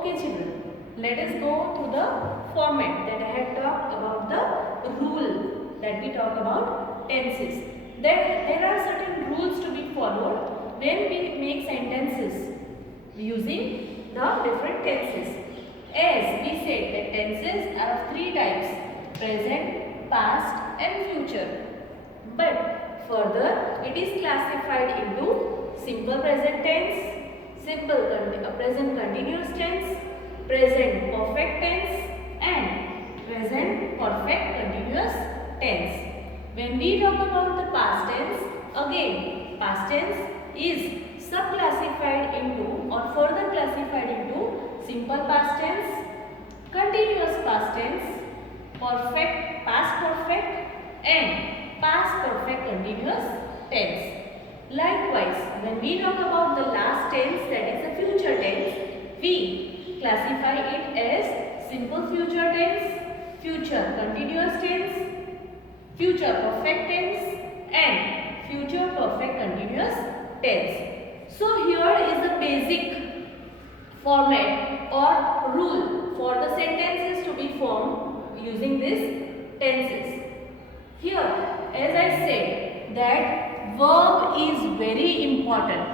Okay children, let us go to the format that I had talked about, the rule that we talk about tenses. There are certain rules to be followed when we make sentences using the different tenses. As we said that tenses are of three types: present, past and future. But further it is classified into simple present tense, present continuous tense, present perfect tense and present perfect continuous tense. When we talk about the past tense, again past tense is subclassified into or further classified into simple past tense, continuous past tense, perfect past perfect and past perfect continuous tense. Likewise, when we talk about the last tense, that is the future tense, we classify it as simple future tense, future continuous tense, future perfect tense and future perfect continuous tense. So here is the basic format or rule for the sentences to be formed using these tenses. Here, as I said, that verb is very important.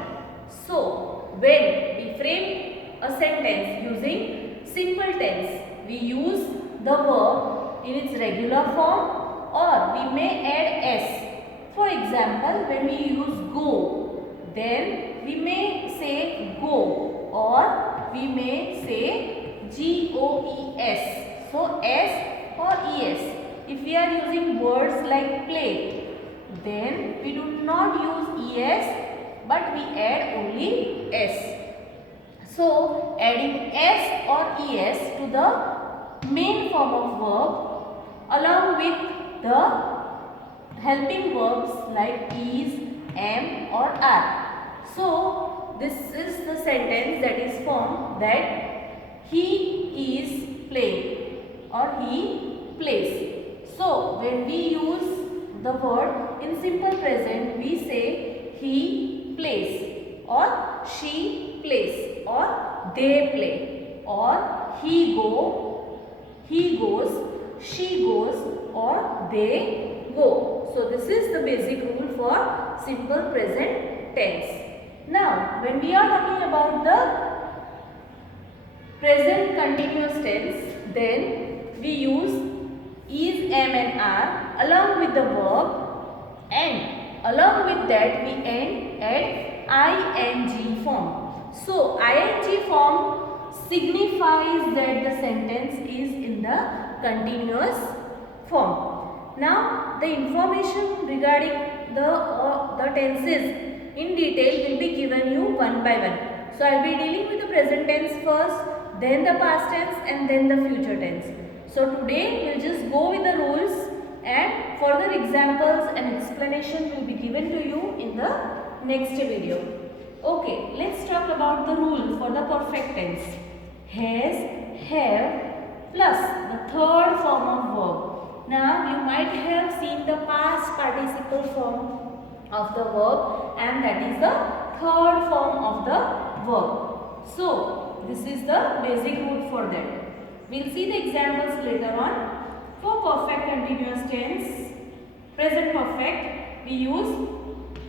So, when we frame a sentence using simple tense, we use the verb in its regular form or we may add s. For example, when we use go, then we may say go or we may say goes. So, s or es. If we are using words like play, then we do not use es but we add only s. So adding s or es to the main form of verb along with the helping verbs like is, am or are. So this is the sentence that is formed that he is playing or he plays. So when we use the word in simple present, we say he plays or she plays or they play or he goes, she goes or they go. So this is the basic rule for simple present tense. Now when we are talking about the present continuous tense, then we use is, am and are along with the verb and along with that we add ing form. So ing form signifies that the sentence is in the continuous form. Now the information regarding the tenses in detail will be given you one by one. So I will be dealing with the present tense first, then the past tense and then the future tense. So today we will just go with the rules and further examples and explanation will be given to you in the next video. Okay, let's talk about the rule for the perfect tense. Has, have plus the third form of verb. Now you might have seen the past participle form of the verb and that is the third form of the verb. So this is the basic rule for that. We will see the examples later on. For perfect continuous tense, present perfect, we use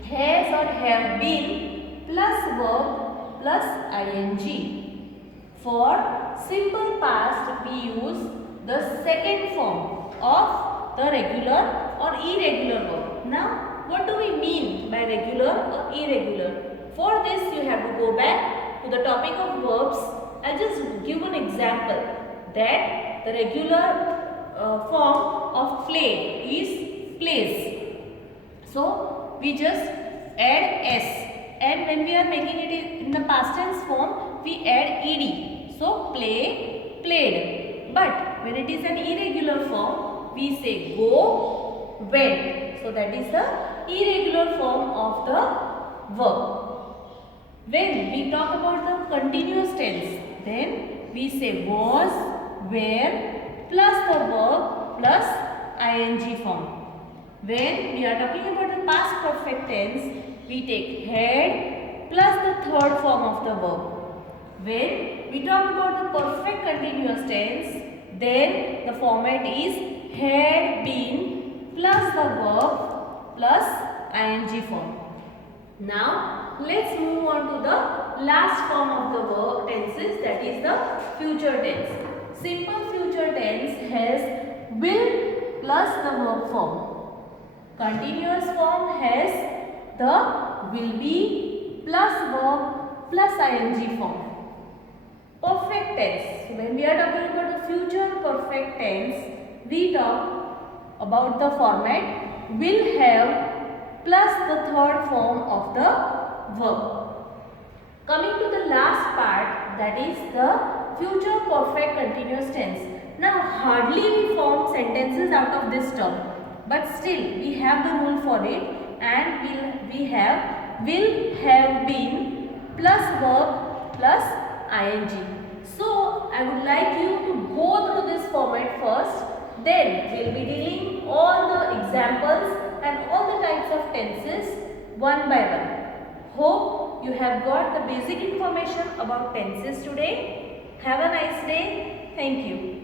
has or have been plus verb plus ing. For simple past, we use the second form of the regular or irregular verb. Now, what do we mean by regular or irregular? For this, you have to go back to the topic of verbs. I'll just give an example. That the regular form of play is plays. So we just add s and when we are making it in the past tense form we add ed. So play, played. But when it is an irregular form we say go, went. So that is the irregular form of the verb. When we talk about the continuous tense, then we say was, where plus the verb plus ing form. When we are talking about the past perfect tense, we take had plus the third form of the verb. When we talk about the continuous tense, then the format is had been plus the verb plus ing form. Now let's move on to the last form of the verb tenses, that is the future tense. Simple future tense has will plus the verb form. Continuous form has the will be plus verb plus ing form. Perfect tense. So when we are talking about the future perfect tense, we talk about the format will have plus the third form of the verb. Coming to the last part, that is the future perfect continuous tense. Now hardly we form sentences out of this term, but still we have the rule for it, and we have will have been plus verb plus ing. So I would like you to go through this format first, then we will be dealing all the examples and all the types of tenses one by one. Hope you have got the basic information about tenses today. Have a nice day. Thank you.